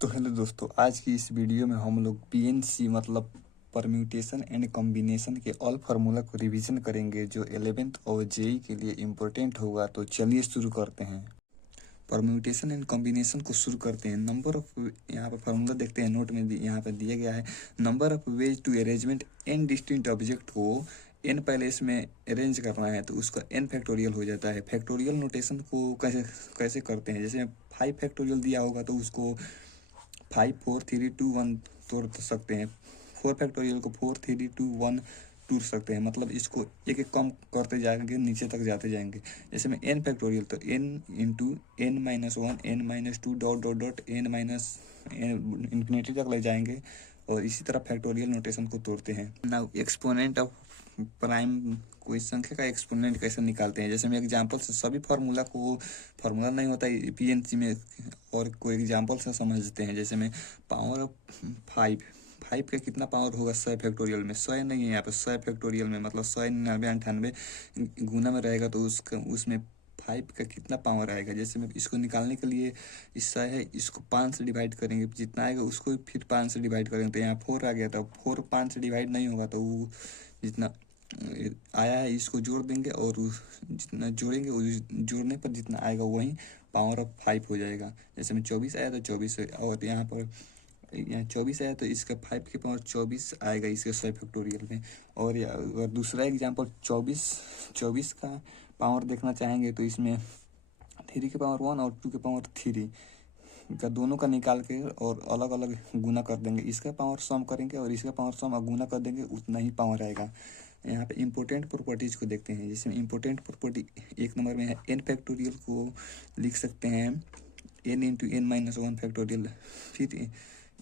तो हेलो दोस्तों, आज की इस वीडियो में हम लोग पीएनसी मतलब परम्यूटेशन एंड कॉम्बिनेशन के ऑल फार्मूला को रिवीजन करेंगे जो 11th और जेई के लिए इम्पोर्टेंट होगा। तो चलिए शुरू करते हैं। परम्यूटेशन एंड कॉम्बिनेशन को शुरू करते हैं। नंबर ऑफ, यहाँ पर फार्मूला देखते हैं, नोट में यहाँ पर दिया गया है। Number of ways to arrangement N distinct object को एन पहले इसमें अरेंज करना है तो उसका एन फैक्टोरियल हो जाता है। फैक्टोरियल नोटेशन को कैसे कैसे करते हैं, जैसे 5 फैक्टोरियल दिया होगा तो उसको 5 4 3 2 1 तोड़ सकते हैं। 4 फैक्टोरियल को 4 3 2 1 टूट सकते हैं, मतलब इसको एक एक कम करते जाएंगे, नीचे तक जाते जाएंगे। जैसे में एन फैक्टोरियल तो N into N minus one N minus two dot dot dot N minus infinity तक ले जाएंगे और इसी तरह फैक्टोरियल नोटेशन को तोड़ते हैं। नाउ एक्सपोनेंट ऑफ प्राइम, कोई संख्या का एक्सपोनेंट कैसे निकालते हैं, जैसे मैं एग्जांपल से सभी फार्मूला को, फार्मूला नहीं होता पीएनसी में, और कोई एग्जांपल से समझते हैं। जैसे में पावर ऑफ 5 का कितना पावर होगा 100 फैक्टोरियल में, 100 नहीं है यहाँ पे, 100 फैक्टोरियल में मतलब 100 99 98 गुना में रहेगा तो उसमें 5 का कितना पावर आएगा। जैसे में इसको निकालने के लिए इस 100 है, इसको 5 से डिवाइड करेंगे, जितना आएगा उसको फिर 5 से डिवाइड करेंगे तो यहाँ 4 आ गया था। 4 5 से डिवाइड नहीं होगा तो वो जितना आया है इसको जोड़ देंगे और जितना जोड़ेंगे उस जोड़ने पर जितना आएगा वही पावर ऑफ 5 हो जाएगा। जैसे में 24 आया तो 24 और यहाँ 24 आया तो इसका 5 के पावर 24 आएगा इसके 100 फैक्टोरियल में। और दूसरा एग्जांपल 24 का पावर देखना चाहेंगे तो इसमें 3 के पावर 1 और 2 के पावर 3 का दोनों का निकाल के और अलग अलग गुना कर देंगे। इसका पावर सम करेंगे और इसका पावर सम गुना कर देंगे, उतना ही पावर आएगा। यहाँ पे इम्पोर्टेंट प्रॉपर्टीज को देखते हैं, जिसमें इम्पोर्टेंट प्रॉपर्टी एक नंबर में है एन फैक्टोरियल को लिख सकते हैं N into N minus one factorial. फिर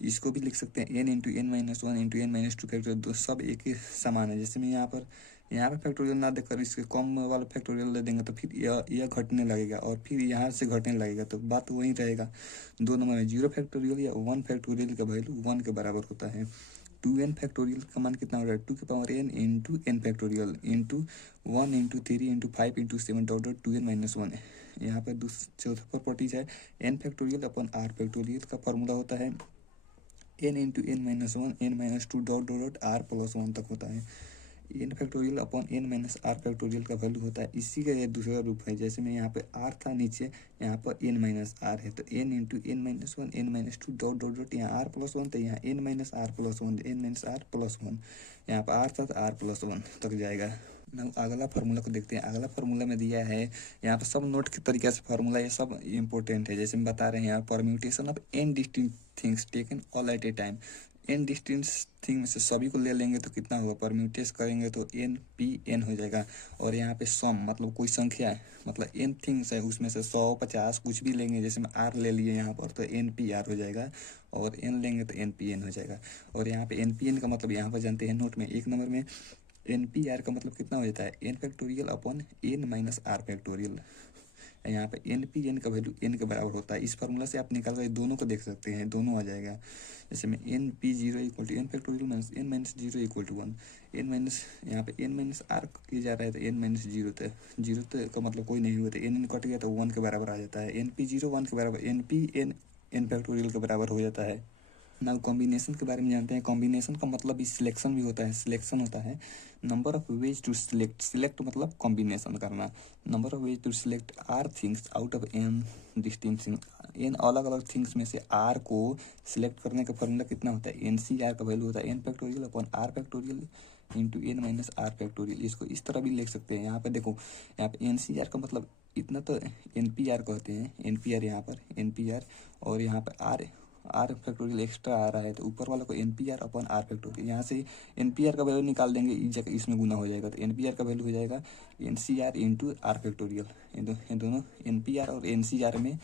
इसको भी लिख सकते हैं N into N minus one into N minus two factorial, तो सब एक ही समान है। जैसे मैं यहाँ पे फैक्टोरियल ना देकर इसके कम वाला फैक्टोरियल दे देंगे तो फिर यह घटने लगेगा और फिर यहाँ से घटने लगेगा, तो बात वही रहेगा। 2 नंबर में 0 फैक्टोरियल या 1 फैक्टोरियल का वैल्यू 1 के बराबर होता है। 2n फैक्टोरियल का मान कितना हो रहा है, 2 के power n into N factorial into 1 into 3 into 5 into 7 dot dot 2n minus 1। यहाँ पर चौथा प्रॉपर्टीज है N factorial upon R factorial का फॉर्मूला होता है N into N minus one N minus two dot dot dot R plus one तक होता है। N factorial upon N minus R factorial का वैल्यू होता है, इसी का ये दूसरा रूप है। जैसे में यहाँ पे आर था नीचे, यहाँ पर एन माइनस आर है तो N into N minus one N minus two dot dot dot, यहाँ आर प्लस वन तो यहाँ N minus R plus one N minus R plus one, यहाँ पर आर था तो आर प्लस वन तक जाएगा। ना अगला फार्मूला को देखते हैं। अगला फार्मूला में दिया है, यहाँ पर सब नोट के तरीके से फार्मूला ये सब इंपॉर्टेंट है। जैसे हम बता रहे हैं यहाँ permutation of N distinct things taken all at a time. N distance thing में से सभी को ले लेंगे तो कितना होगा, परम्यूटेट करेंगे तो एन पी एन हो जाएगा। और यहाँ पे सम मतलब कोई संख्या है, मतलब एन थिंग्स है उसमें से 100 50 कुछ भी लेंगे, जैसे मैं आर ले लिए यहाँ पर तो एन पी आर हो जाएगा और एन लेंगे तो एन पी एन हो जाएगा। और यहाँ पे एन पी एन का मतलब यहाँ पर जानते हैं नोट में 1 नंबर में एन पी आर का मतलब कितना हो जाता है N factorial upon N minus R factorial. यहाँ पे एन पी एन का वैल्यू एन के बराबर होता है। इस फार्मूला से आप निकाल कर दोनों को देख सकते हैं, दोनों आ जाएगा। जैसे में N P zero equal to N factorial minus N minus zero equal to 1। N minus यहाँ पे एन माइनस आर किया जा रहा है तो एन माइनस जीरो तो जीरो तो का मतलब कोई नहीं हुआ, तो एन कट गया तो 1 के बराबर आ जाता है। एन पी जीरो 1 के बराबर, N P N N factorial के बराबर हो जाता है। ना कॉम्बिनेशन के बारे में जानते हैं। कॉम्बिनेशन का मतलब भी सिलेक्शन भी होता है, सिलेक्शन होता है। Number of ways to select, select मतलब कॉम्बिनेशन करना। Number of ways to select R things out of N distinct things, N अलग अलग थिंग्स में से आर को सिलेक्ट करने का फॉर्मूला कितना होता है, एन सी आर का वैल्यू होता है N factorial upon R factorial into N minus R factorial. इसको इस तरह भी लिख सकते हैं। यहाँ पे देखो, यहाँ पे एन सी आर का मतलब इतना तो एन पी आर कहते हैं, एन पी आर यहाँ पर एन पी आर, और यहाँ पे आर फैक्टोरियल एक्स्ट्रा आ रहा है तो ऊपर वाला को N P R upon R factorial, यहाँ से एन पी आर का वैल्यू निकाल देंगे, इस जगह इसमें गुना हो जाएगा तो एन पी आर का वैल्यू हो जाएगा N C R into R factorial. ये दोनों एन पी आर और एन सी आर में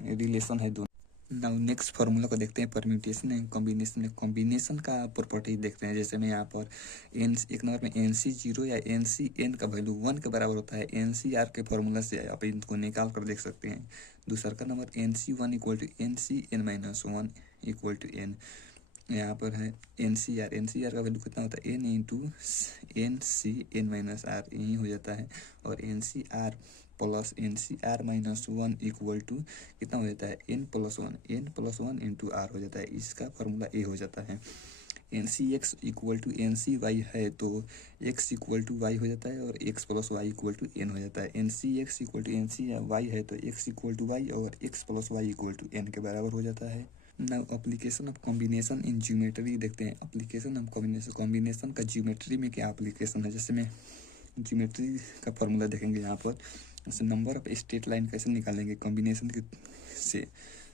रिलेशन है दोनों। नाउ नेक्स्ट फार्मूला को देखते हैं परम्यूटेशन एंड कॉम्बिनेशन में। कॉम्बिनेशन का प्रॉपर्टी देखते हैं। जैसे मैं यहाँ पर एन एक नंबर में एन सी जीरो या एन सी एन का वैल्यू 1 के बराबर होता है, एन सी आर के फार्मूला से आप इनको निकाल कर देख सकते हैं। दूसरा का number N C one equal to N C N minus one equal to N. यहाँ पर है एन सी आर का वैल्यू कितना होता है N into N C N minus R, यही हो जाता है। और N C R plus N C R minus one equal to कितना हो जाता है N plus one into R हो जाता है। इसका फॉर्मूला ए हो जाता है। N C X equal to N C Y है तो एक्स इक्वल टू वाई हो जाता है और X plus Y equal to N हो जाता है। N C X equal to N C Y है तो एक्स इक्वल टू वाई और X plus Y equal to N के बराबर हो जाता है। Now application of combination in geometry देखते हैं। एप्लीकेशन ऑफ कॉम्बिनेशन का ज्योमेट्री में क्या एप्लीकेशन है, जैसे में ज्योमेट्री का फॉर्मूला देखेंगे यहाँ पर। जैसे नंबर ऑफ स्ट्रेट लाइन कैसे निकालेंगे कॉम्बिनेशन के से,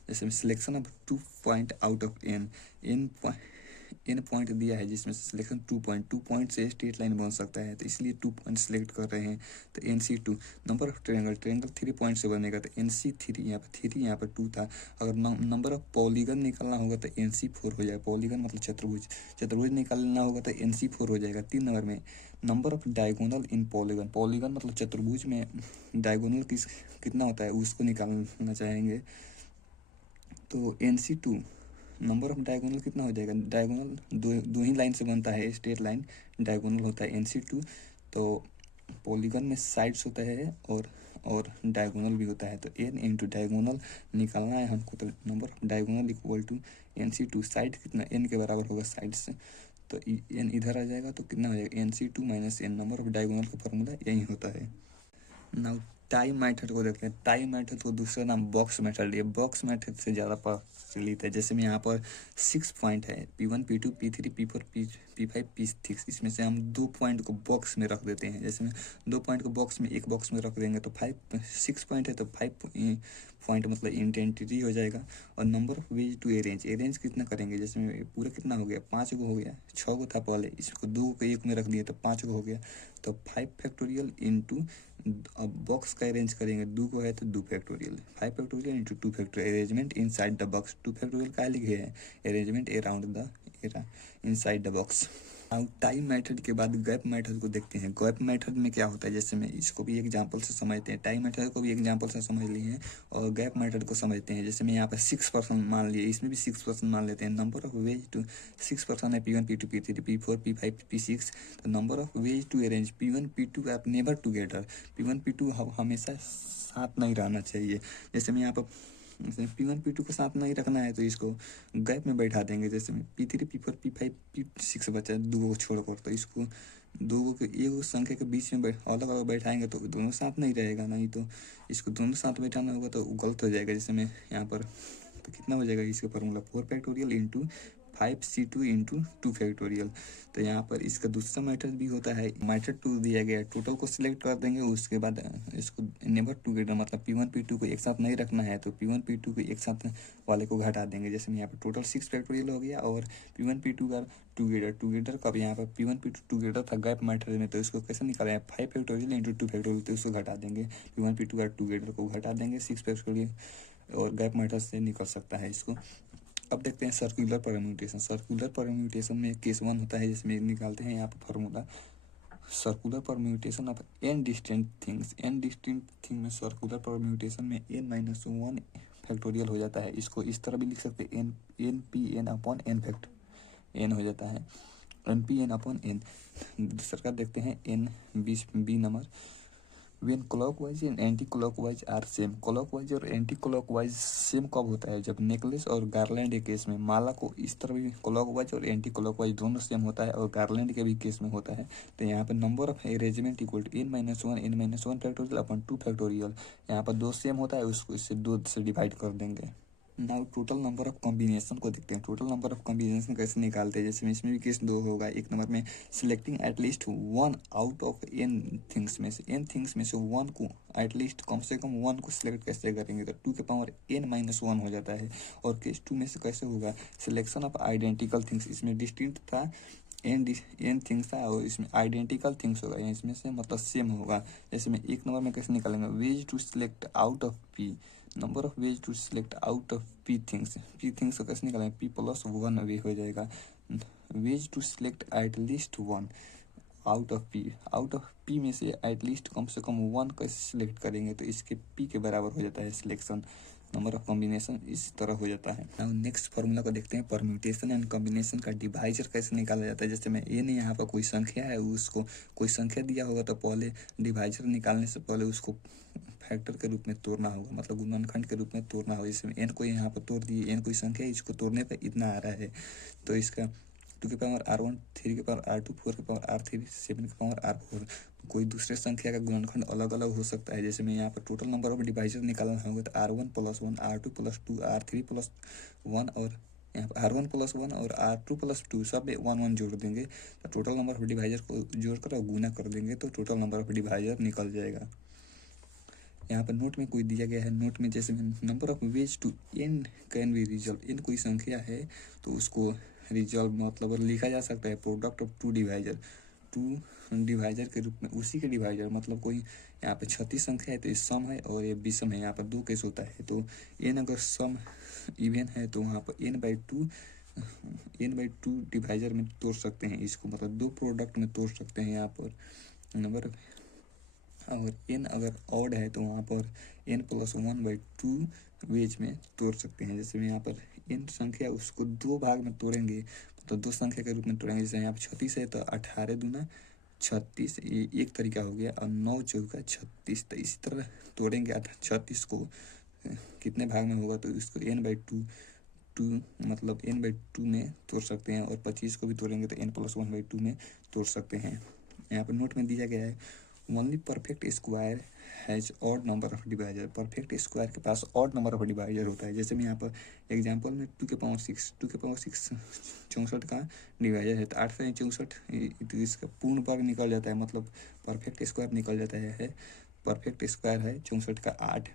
जैसे selection of 2 point out of N point दिया है जिसमें से सिलेक्शन 2 पॉइंट से स्ट्रेट लाइन बन सकता है, तो इसलिए 2 पॉइंट सेलेक्ट कर रहे हैं। तो NC2 number of triangle 3 point से बनेगा तो NC3 यहाँ पर 3 यहाँ पर 2 था। अगर नंबर ऑफ पॉलीगन निकालना होगा तो NC4 हो जाएगा। पॉलीगन मतलब चतुर्भुज निकालना होगा तो NC4 हो जाएगा। 3 नंबर में number of diagonal in polygon मतलब चतुर्भुज में डायगोनल कितना होता है उसको निकालना चाहेंगे तो NC2 नंबर ऑफ डायगोनल कितना हो जाएगा। डायगोनल दो ही लाइन से बनता है, स्ट्रेट लाइन डायगोनल होता है NC2। तो पॉलीगन में साइड्स होता है और डायगोनल भी होता है, तो n इंटू डायगोनल निकालना है हमको। तो number of diagonal equal to NC2 side कितना n के बराबर होगा साइड से, तो n इधर आ जाएगा तो कितना हो जाएगा NC2 minus n। Number of diagonal का फॉर्मूला यही होता है। नाउ टाई मेथड को देखते हैं। टाई मेथड को दूसरा नाम बॉक्स मेथड है। बॉक्स मेथड से ज़्यादा प्रचलित है। जैसे में यहाँ पर 6 पॉइंट है P1 P2 P3 P4 P5 P6, इसमें से हम 2 पॉइंट को बॉक्स में रख देते हैं। जैसे में 2 पॉइंट को बॉक्स में एक बॉक्स में रख देंगे तो 6 पॉइंट है तो 5 पॉइंट मतलब इंटेंसिटी हो जाएगा। और number of ways to arrange कितना करेंगे, जैसे में पूरा कितना हो गया 5 गो हो गया, 6 गो था पहले, इसको 2 को एक में रख दिए तो 5 गो हो गया। तो 5 फैक्टोरियल इंटू अब बॉक्स का अरेंज करेंगे 2 को है तो 2 factorial, 5 factorial into 2 factorial. Arrangement in side the box 2 factorial का लिखे हैं arrangement around the inside the box. अब टाइम मेथड के बाद गैप मेथड को देखते हैं। गैप मेथड में क्या होता है, जैसे मैं इसको भी एग्जांपल से समझते हैं, टाइम मेथड को भी एग्जांपल से समझ लिए हैं और गैप मेथड को समझते हैं। जैसे मैं यहाँ पर 6% मान लिए, इसमें भी 6% मान लेते हैं। नंबर ऑफ वेज टू 6% है P1 P2 P3 P4 P5 P6। तो number of ways to arrange P1 P2 are never together. P1 P2 हमेशा साथ नहीं रहना चाहिए। जैसे मैं यहाँ पर P1 P2 को साथ नहीं रखना है तो इसको गैप में बैठा देंगे। जैसे में P3 P4 P5 P6 बचा 2 को छोड़कर, तो इसको 2 को एक संख्या के बीच में अलग अलग बैठाएंगे तो दोनों साथ नहीं रहेगा, नहीं तो इसको दोनों साथ बैठाना होगा तो गलत हो जाएगा। जैसे में यहाँ पर तो कितना हो जाएगा इसका formula 4 factorial into 5C2 into 2 factorial. तो यहाँ पर इसका दूसरा मेथड भी होता है। मेथड 2 दिया गया है, टोटल को सिलेक्ट कर देंगे, उसके बाद इसको नेवर टुगेदर मतलब P1 P2 को एक साथ नहीं रखना है तो P1 P2 को एक साथ वाले को घटा देंगे। जैसे यहाँ पर टोटल 6 फैक्टोरियल हो गया और P1 P2 का टुगेदर कब यहाँ पर P1 P2 टुगेदर था गैप मेथड में, तो इसको कैसे निकालें 5 फैक्टोरियल इंटू 2 फैक्टोरियल, तो इसको घटा देंगे। P1 P2 का टुगेदर को घटा देंगे 6 फैक्टोरियल और गैप मेथड से निकल सकता है इसको। अब देखते हैं सर्कुलर परम्यूटेशन। सर्कुलर परम्यूटेशन में केस 1 होता है जिसमें निकालते हैं यहाँ पर formula circular permutation of n distinct things. n distinct thing में सर्कुलर परम्यूटेशन में n-1 फैक्टोरियल हो जाता है। इसको इस तरह भी लिख सकते हैं n p n upon n fact n हो जाता है n p n upon n। दूसरा देखते हैं n b number when clockwise and anti clockwise are same. Clockwise और एंटी क्लॉकवाइज सेम कब होता है, जब नेकलेस और गार्लैंड के केस में माला को इस तरह भी क्लॉकवाइज और एंटी क्लॉकवाइज दोनों सेम होता है और गार्लैंड के भी केस में होता है। तो यहाँ पर number of arrangement equal to n-1 factorial upon 2 factorial. यहाँ पर 2 सेम होता है, उसको इससे 2 से डिवाइड कर देंगे। Now total number of combination को देखते हैं। टोटल नंबर ऑफ कॉम्बिनेशन कैसे निकालते हैं, जैसे में इसमें भी केस 2 होगा। एक नंबर में selecting at least 1 out of n things में से से 1 को एटलीस्ट कम से कम 1 को सिलेक्ट कैसे करेंगे तो 2 के पावर n-1 हो जाता है। और केस 2 में से कैसे होगा सिलेक्शन ऑफ आइडेंटिकल थिंग्स, इसमें डिस्टिंक्ट था n थिंग्स था और इसमें आइडेंटिकल थिंग्स होगा, इसमें से मतलब सेम होगा। जैसे में एक नंबर में कैसे निकालेंगे ways to select out of p, number of ways to select out of p things को कैसे निकालेंगे p+1 वे हो जाएगा। Ways to select at least 1 out of p में से एटलीस्ट कम से कम 1 कैसे सिलेक्ट करेंगे तो इसके p के बराबर हो जाता है सिलेक्शन। नंबर ऑफ कॉम्बिनेशन इस तरह हो जाता है। अब नेक्स्ट फार्मूला को देखते हैं, परम्यूटेशन एंड कॉम्बिनेशन का डिवाइजर कैसे निकाला जाता है। जैसे मैं एन यहाँ पर कोई संख्या है, उसको कोई संख्या दिया होगा तो पहले डिवाइजर निकालने से पहले उसको फैक्टर के रूप में तोड़ना होगा, मतलब गुणनखंड के रूप में तोड़ना होगा। जैसे एन को यहाँ पर तोड़ दिए, एन कोई संख्या है, इसको तोड़ने पर इतना आ रहा है, तो इसका 2 की पावर R1, 3 की पावर R2, 4 की पावर R3, 7 की पावर R4। कोई दूसरे संख्या का गुणनखंड अलग अलग हो सकता है। जैसे मैं यहाँ पर टोटल नंबर ऑफ डिवाइजर निकालना होगा तो R1 + 1, R2 + 2, R3 + 1 और यहाँ पर R1 + 1 और R2 + 2 सब में 1 1 जोड़ देंगे तो टोटल नंबर ऑफ डिवाइजर को जोड़कर और गुना कर देंगे तो टोटल नंबर ऑफ डिवाइजर निकल जाएगा। यहाँ पर नोट में कोई दिया गया है, नोट में जैसे number of ways to n can be resolve, n कोई संख्या है तो उसको रिजॉल्व मतलब लिखा जा सकता है प्रोडक्ट ऑफ टू डिवाइजर के रूप में, उसी के डिवाइजर मतलब कोई यहाँ पे 36 संख्या है तो ये सम है और ये विषम है। यहाँ पर 2 केस होता है, तो एन अगर सम इवन है तो वहाँ पर n/2 डिवाइजर में तोड़ सकते हैं इसको, मतलब 2 प्रोडक्ट में तोड़ सकते हैं यहाँ पर नंबर। अगर n अगर ऑड है तो वहाँ पर n + 1/2 वेज में तोड़ सकते हैं। जैसे मैं यहाँ पर n संख्या उसको 2 भाग में तोड़ेंगे तो 2 संख्या के रूप में तोड़ेंगे। जैसे यहाँ पर 36 है तो 18 दूना 36, ये एक तरीका हो गया, और 9 चौका 36, तो इसी तरह तोड़ेंगे 36 को कितने भाग में होगा तो इसको n/2 मतलब n/2 में तोड़ सकते हैं, और 25 को भी तोड़ेंगे तो n + 1/2 में तोड़ सकते हैं। यहाँ पर नोट में दिया गया है only perfect square has odd number of divisor, perfect square के पास ऑड नंबर ऑफ डिवाइजर होता है। जैसे मैं यहाँ पर एग्जांपल में 2 की पावर 6 64 का डिवाइजर है तो 8 से 64 तो इसका पूर्ण वर्ग निकल जाता है, मतलब परफेक्ट स्क्वायर निकल जाता है। परफेक्ट स्क्वायर है 64 का 8,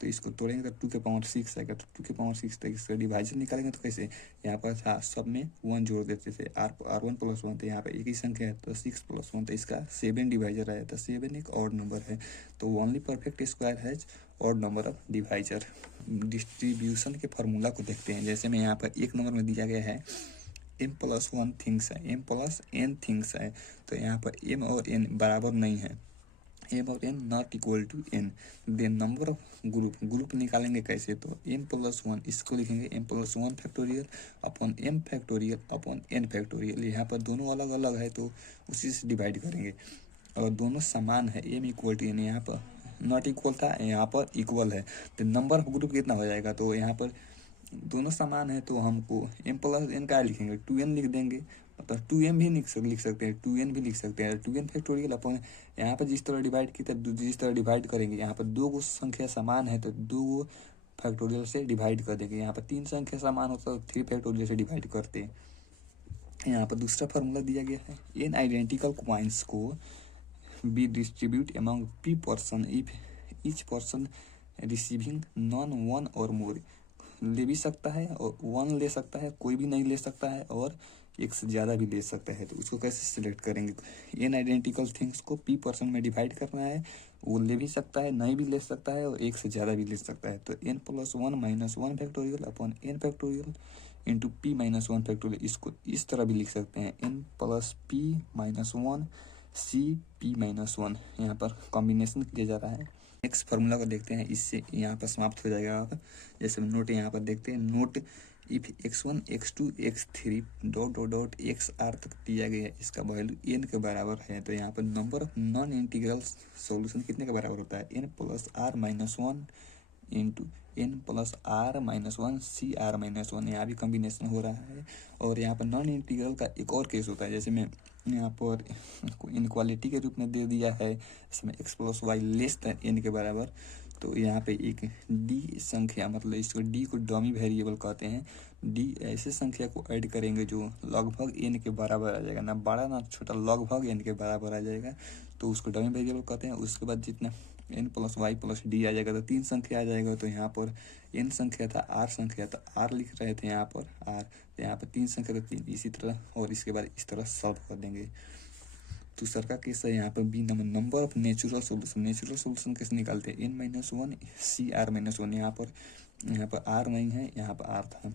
तो इसको तोड़ेंगे तो 2 की पावर 6 आएगा, तो 2 की पावर 6 तो इसका डिवाइजर निकालेंगे तो कैसे, यहाँ पर था सब में 1 जोड़ देते थे, R1 + 1, तो यहाँ पर एक ही संख्या है तो 6 + 1 तो इसका 7 डिवाइजर आया, तो 7 एक ऑड नंबर है। तो only perfect square has odd number of divisor. Distribution के फार्मूला को देखते हैं। जैसे मैं यहाँ पर एक नंबर में दिया गया है m + 1 थिंग्स है, m + n थिंग्स है, तो यहाँ पर m और n बराबर नहीं है, m और n not equal to n। Then number of group निकालेंगे कैसे, तो m + 1 इसको लिखेंगे m + 1 factorial upon m factorial upon n factorial. यहाँ पर दोनों अलग अलग है तो उसी से डिवाइड करेंगे, और दोनों समान है m = n, यहाँ पर नॉट इक्वल था, यहाँ पर इक्वल है, तो नंबर ऑफ ग्रुप कितना हो जाएगा, तो यहाँ पर दोनों समान है तो हमको m + n क्या लिखेंगे 2n लिख देंगे, मतलब 2m भी लिख सकते हैं, 2n भी लिख सकते हैं, 2n फैक्टोरियल अपॉन यहाँ पर जिस तरह डिवाइड की था जिस तरह डिवाइड करेंगे, यहाँ पर 2 संख्या समान है तो 2 फैक्टोरियल से डिवाइड कर देंगे। यहाँ पर 3 संख्या समान होता तो 3 फैक्टोरियल से डिवाइड करते। यहाँ पर दूसरा फार्मूला दिया गया है n आइडेंटिकल कॉइन्स को be distribute among p person if each person receiving non 1 और मोर, ले भी सकता है और 1 ले सकता है, कोई भी नहीं ले सकता है, और एक से ज़्यादा भी ले सकता है। तो उसको कैसे सिलेक्ट करेंगे, एन आइडेंटिकल थिंग्स को p पर्सन में डिवाइड करना है, वो ले भी सकता है, नहीं भी ले सकता है, और एक से ज़्यादा भी ले सकता है। तो n + 1 - 1 factorial upon n factorial into p - 1 factorial, इसको इस तरह भी लिख सकते हैं n + p - 1 c p - 1, यहाँ पर कॉम्बिनेशन किया जा रहा है। नेक्स्ट फार्मूला को देखते हैं, इससे यहाँ पर समाप्त हो जाएगा। आप जैसे नोट यहाँ पर देखते हैं, note if x1 x2 x3 ... xr तक दिया गया है, इसका वैल्यू n के बराबर है, तो यहाँ पर number of non integral solution कितने के बराबर होता है, n + r - 1 into n + r - 1 cr - 1, यहाँ भी कॉम्बिनेशन हो रहा है। और यहाँ पर नॉन इंटीग्रल का एक और केस होता है, जैसे मैं यहाँ पर इनक्वालिटी के रूप में दे दिया है, इसमें x + y n के बराबर, तो यहाँ पे एक d संख्या, मतलब इसको d को डमी वेरिएबल कहते हैं, d ऐसे संख्या को ऐड करेंगे जो लगभग n के बराबर आ जाएगा, ना बड़ा ना छोटा, लगभग n के बराबर आ जाएगा, तो उसको डमी वेरिएबल कहते हैं। उसके बाद जितना n + y + d आ जाएगा तो 3 संख्या आ जाएगा, तो यहाँ पर n संख्या था, r संख्या था, r लिख रहे थे यहाँ पर r, तो यहाँ पर 3 संख्या तो 3, इसी तरह, और इसके बाद इस तरह सॉल्व कर देंगे। दूसरा का केस है यहाँ पर b number of natural solution कैसे निकालते हैं, n - 1 cr - 1, यहाँ पर r नहीं है, यहाँ पर r था,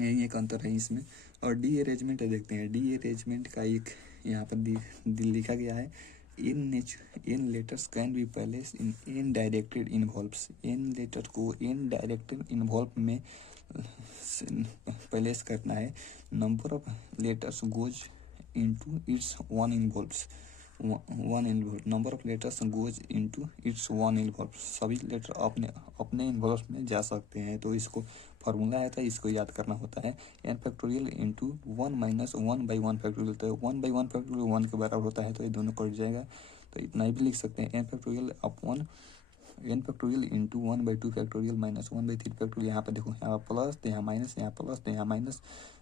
यही एक अंतर है इसमें। और डी अरेंजमेंट देखते हैं, डी अरेंजमेंट का एक यहाँ पर लिखा गया है n letters can be placed in n directed involves। n letter को n डायरेक्टेड इन्वॉल्व में प्लेस करना है। Number of letters goes into its one envelopes. Number of letters goes into its one envelope. सभी letter अपने envelope में जा सकते हैं। तो इसको फार्मूला आया था, इसको याद करना होता है। n factorial into 1 minus 1/1 factorial. तो 1/1 फैक्टोरियल 1 के बराबर होता है, तो ये दोनों कट जाएगा। तो इतना ही भी लिख सकते हैं। n factorial upon n factorial into 1/2 factorial minus 1/3 factorial. यहाँ पे देखो, यहाँ प्लस तो यहाँ माइनस, यहाँ प्लस तो यहाँ माइनस,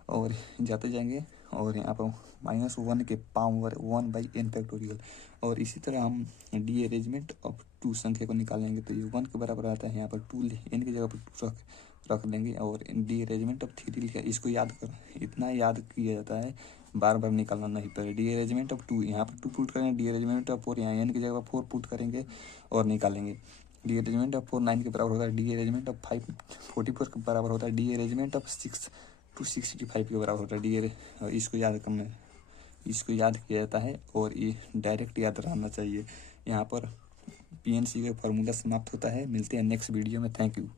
और जाते जाएंगे। और यहाँ पर -1 के पावर 1/n फैक्टोरियल। और इसी तरह हम डी अरेंजमेंट ऑफ 2 संख्या को निकालेंगे। तो ये 1 के बराबर आता है, यहाँ पर 2 n की जगह पर 2 रख देंगे। और डी अरेंजमेंट ऑफ 3 लिखा, इसको याद कर, इतना याद किया जाता है, बार बार निकालना नहीं पड़े। डी अरेंजमेंट ऑफ 2, यहाँ पर 2 पुट करेंगे। डी अरेंजमेंट ऑफ 4, यहाँ n की जगह पर 4 पुट करेंगे और निकालेंगे। डी अरेंजमेंट ऑफ 4 9 के बराबर होता है। डी अरेंजमेंट ऑफ 5 44 के बराबर होता है। डी अरेंजमेंट ऑफ 6 265 के बराबर होता है। इसको याद करना, इसको याद किया जाता है और ये डायरेक्ट याद रहना चाहिए। यहाँ पर PNC का फार्मूला समाप्त होता है। मिलते हैं नेक्स्ट वीडियो में। Thank you.